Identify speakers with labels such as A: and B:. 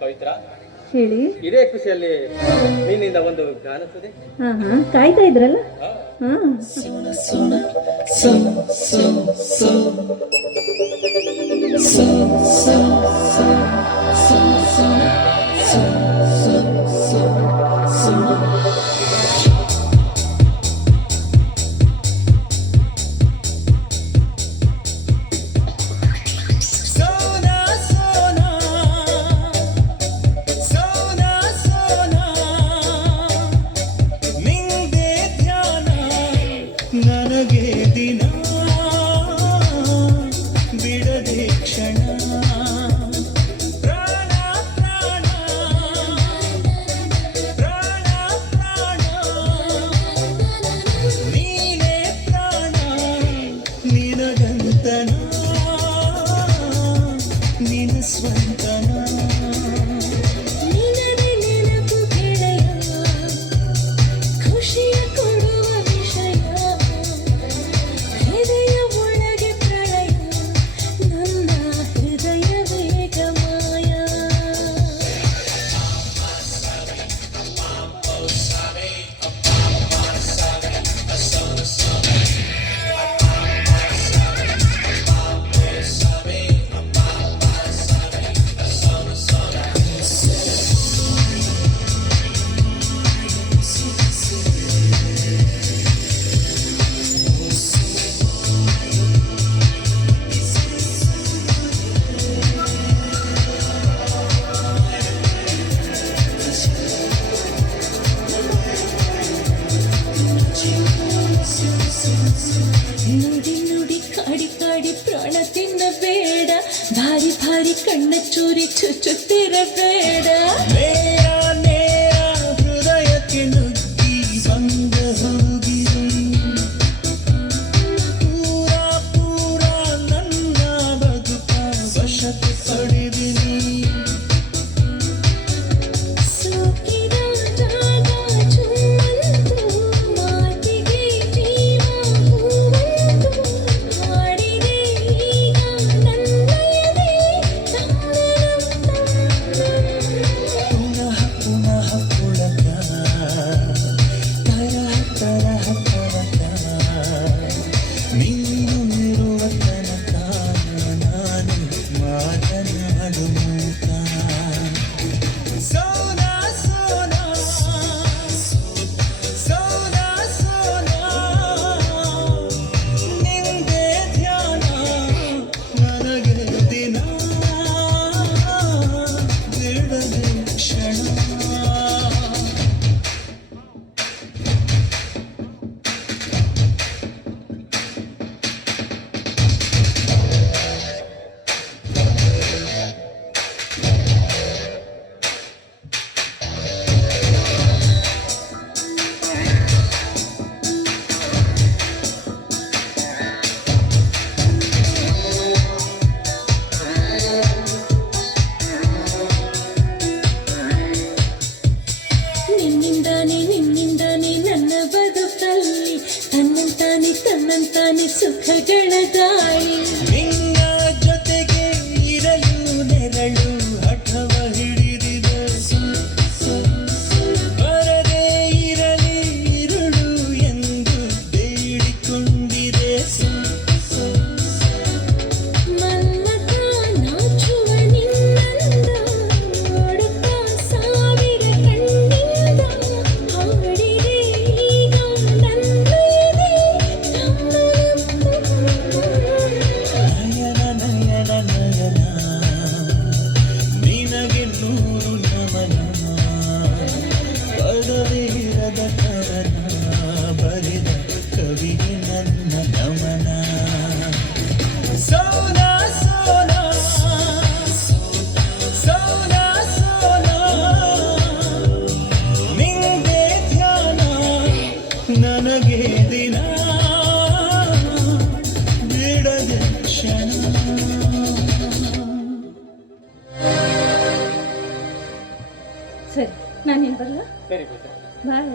A: ಪವಿತ್ರ?
B: ಹೇಳಿ.
A: ಇದೇ ಖುಷಿಯಲ್ಲಿ ನಿನ್ನಿಂದ ಒಂದು ಗಾನ ಸುದೆ
B: ಹಾ ಹಾ. ಕಾಯ್ತಾ ಇದ್ರಲ್ಲ? ಹಾ.
C: ನನಗೆ ದಿನ ಬಿಡದೆ ಕ್ಷಣ. ಪ್ರಾಣ ಪ್ರಾಣ ಪ್ರಾಣ ಪ್ರಾಣ. ನೀನೇ ಪ್ರಾಣ ನಿನಗಂತನ. ನಿನ നുടി നുടി കാടി കാടി
D: പ്രാണത്തിന്ന വേട ഭാരി ഭാരി കണ്ണച്ചൂരി ചുറ്റുത്തിരവ് ಸುಖಗಳ
C: ಗಾಳಿ ನನಗೆ ದಿನ ಬಿಡದೆ ಕ್ಷಣ.
B: ಸರಿ ನಾನೇನು ಬರಲ್ಲ
A: ಸರಿ
B: ಬಾಯ್